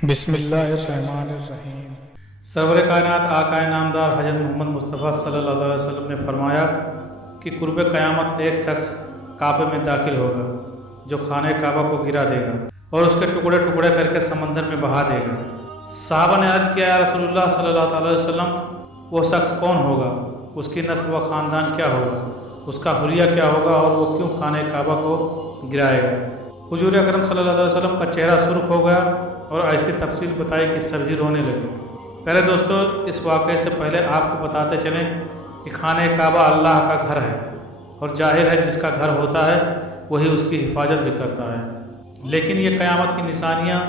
بسم اللہ الرحمن الرحیم۔ سرور کائنات آقائے نامدار حضرت محمد مصطفیٰ صلی اللہ علیہ وسلم نے فرمایا کہ قرب قیامت ایک شخص کعبے میں داخل ہوگا جو خانہ کعبہ کو گرا دے گا اور اس کے ٹکڑے ٹکڑے کر کے سمندر میں بہا دے گا۔ صحابہ نے عرض کیا یا رسول اللہ صلی اللہ علیہ وسلم، وہ شخص کون ہوگا؟ اس کی نسل و خاندان کیا ہوگا؟ اس کا حلیہ کیا ہوگا اور وہ کیوں خانہ کعبہ کو گرائے گا؟ حضور اکرم صلی اللہ علیہ وسلم کا چہرہ سرخ ہو گیا اور ایسی تفصیل بتائی کہ سبھی رونے لگے۔ پہلے دوستو، اس واقعے سے پہلے آپ کو بتاتے چلیں کہ خانہ کعبہ اللہ کا گھر ہے اور ظاہر ہے جس کا گھر ہوتا ہے وہی اس کی حفاظت بھی کرتا ہے، لیکن یہ قیامت کی نشانیاں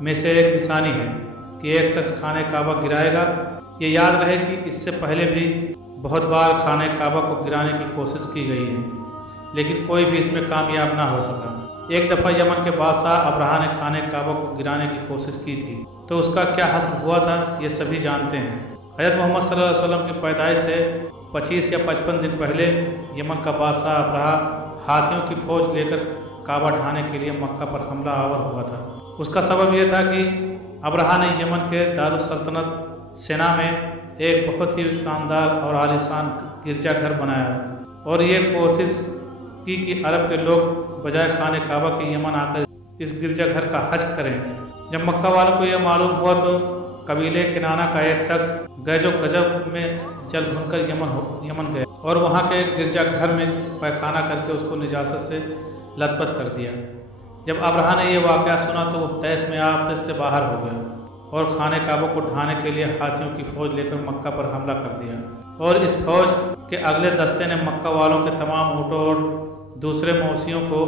میں سے ایک نشانی ہے کہ ایک شخص خانہ کعبہ گرائے گا۔ یہ یاد رہے کہ اس سے پہلے بھی بہت بار خانہ کعبہ کو گرانے کی کوشش کی گئی ہے، لیکن کوئی بھی اس میں کامیاب نہ ہو سکا۔ ایک دفعہ یمن کے بادشاہ ابرہہ نے خانہ کعبہ کو گرانے کی کوشش کی تھی، تو اس کا کیا حشر ہوا تھا یہ سبھی جانتے ہیں۔ حضرت محمد صلی اللہ علیہ وسلم کی پیدائش سے 25 یا 55 دن پہلے یمن کا بادشاہ ابرہہ ہاتھیوں کی فوج لے کر کعبہ ڈھانے کے لیے مکہ پر حملہ آور ہوا تھا۔ اس کا سبب یہ تھا کہ ابرہہ نے یمن کے دارالسلطنت سینا میں ایک بہت ہی شاندار اور عالیشان گرجا گھر بنایا اور یہ کوشش کی کہ عرب کے لوگ بجائے خانہ کعبہ کے یمن آ کر اس گرجا گھر کا حج کریں۔ جب مکہ والوں کو یہ معلوم ہوا تو قبیلے کنانہ کا ایک شخص گیج و گجب میں جل بھن کر یمن گئے اور وہاں کے گرجا گھر میں پیخانہ کر کے اس کو نجاست سے لت پت کر دیا۔ جب ابرہہ نے یہ واقعہ سنا تو وہ تیس میں آپس سے باہر ہو گیا اور خانہ کعبہ کو ڈھانے کے لیے ہاتھیوں کی فوج لے کر مکہ پر حملہ کر دیا، اور اس فوج کے اگلے دستے نے مکہ والوں کے تمام اونٹوں اور دوسرے مویشیوں کو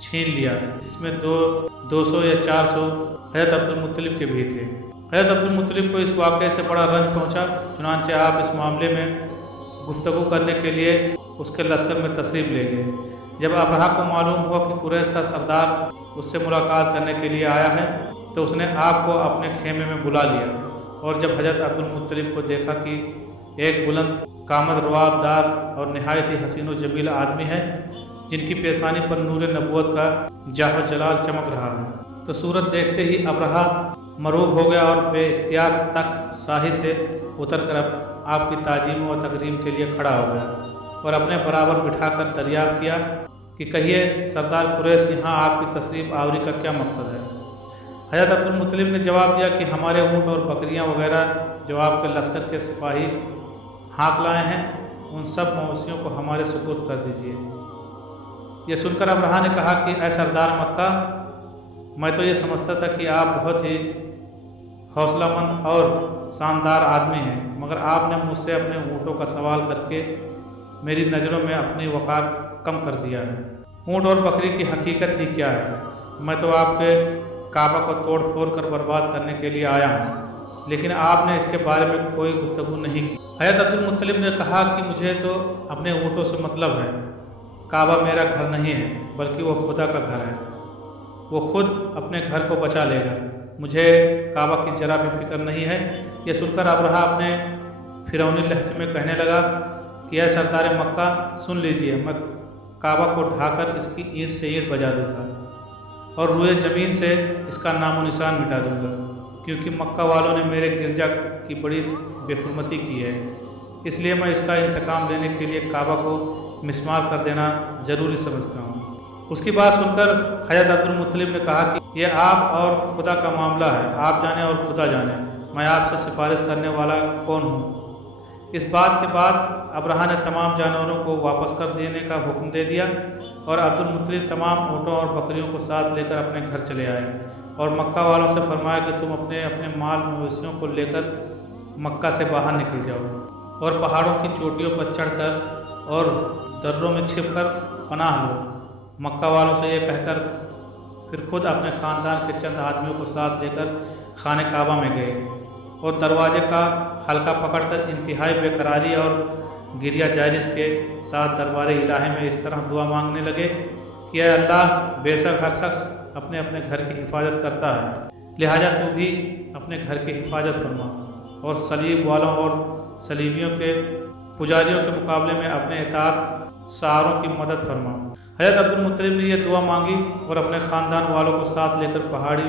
چھین لیا، جس میں 200 یا 400 حضرت عبدالمطلب کے بھی تھے۔ حضرت عبدالمطلب کو اس واقعے سے بڑا رنج پہنچا، چنانچہ آپ اس معاملے میں گفتگو کرنے کے لیے اس کے لشکر میں تشریف لے گئے۔ جب ابرہہ کو معلوم ہوا کہ قریش کا سردار اس سے ملاقات کرنے کے لیے آیا ہے تو اس نے آپ کو اپنے خیمے میں بلا لیا، اور جب حضرت عبدالمطلب کو دیکھا کہ ایک بلند قامت رواب دار اور نہایت ہی حسین و جمیل آدمی ہے جن کی پیشانی پر نور نبوت کا جاہ و جلال چمک رہا ہے، تو صورت دیکھتے ہی ابرہہ مروب ہو گیا اور بے اختیار تخت شاہی سے اتر کر آپ کی تعظیم و تکریم کے لیے کھڑا ہو گیا اور اپنے برابر بٹھا کر دریافت کیا کہ کہیے سردار قریش، یہاں آپ کی تشریف آوری کا کیا مقصد ہے؟ حضرت عبدالمطلب نے جواب دیا کہ ہمارے اونٹ اور بکریاں وغیرہ جو آپ کے لشکر کے سپاہی ہانک لائے ہیں ان سب مویشیوں کو ہمارے سپرد کر دیجیے۔ یہ سن کر ابرہہ نے کہا کہ اے سردار مکہ، میں تو یہ سمجھتا تھا کہ آپ بہت ہی حوصلہ مند اور شاندار آدمی ہیں، مگر آپ نے مجھ سے اپنے اونٹوں کا سوال کر کے میری نظروں میں اپنی وقار کم کر دیا ہے۔ اونٹ اور بکری کی حقیقت ہی کیا ہے؟ میں تو آپ کے کعبہ کو توڑ پھوڑ کر برباد کرنے کے لیے آیا ہوں، لیکن آپ نے اس کے بارے میں کوئی گفتگو نہیں کی۔ حضرت عبدالمطلب نے کہا کہ مجھے تو اپنے اونٹوں سے مطلب ہے، کعبہ میرا گھر نہیں ہے بلکہ وہ خدا کا گھر ہے، وہ خود اپنے گھر کو بچا لے گا، مجھے کعبہ کی ذرا بھی فکر نہیں ہے۔ یہ سن کر ابرہہ اپنے فرعونی لہجے میں کہنے لگا کہ اے سردار مکہ، سن لیجئے، میں کعبہ کو ڈھا کر اس کی اینٹ سے اینٹ بجا دوں گا اور روئے زمین سے اس کا نام و نشان مٹا دوں گا، کیونکہ مکہ والوں نے میرے گرجا کی بڑی بے حرمتی کی ہے، اس لیے میں اس کا انتقام لینے کے لیے کعبہ کو مسمار کر دینا ضروری سمجھتا ہوں۔ اس کی بات سن کر حضرت عبدالمطلب نے کہا کہ یہ آپ اور خدا کا معاملہ ہے، آپ جانیں اور خدا جانے، میں آپ سے سفارش کرنے والا کون ہوں؟ اس بات کے بعد ابرہہ نے تمام جانوروں کو واپس کر دینے کا حکم دے دیا اور عبدالمطلب تمام اونٹوں اور بکریوں کو ساتھ لے کر اپنے گھر چلے آئے اور مکہ والوں سے فرمایا کہ تم اپنے مال مویشیوں کو لے کر مکہ سے باہر نکل جاؤ اور پہاڑوں کی چوٹیوں پر چڑھ کر اور دروں میں چھپ کر پناہ لو۔ مکہ والوں سے یہ کہہ کر پھر خود اپنے خاندان کے چند آدمیوں کو ساتھ لے کر خانہ کعبہ میں گئے اور دروازے کا حلقہ پکڑ کر انتہائی بے قراری اور گریہ جارش کے ساتھ دربار الہی میں اس طرح دعا مانگنے لگے کہ اے اللہ، بے شک ہر شخص اپنے اپنے گھر کی حفاظت کرتا ہے، لہٰذا تو بھی اپنے گھر کی حفاظت فرما اور صلیب والوں اور صلیبیوں کے پجاریوں کے مقابلے میں اپنے اطاعت ساروں کی مدد فرما۔ حضرت عبدالمطلب نے یہ دعا مانگی اور اپنے خاندان والوں کو ساتھ لے کر پہاڑی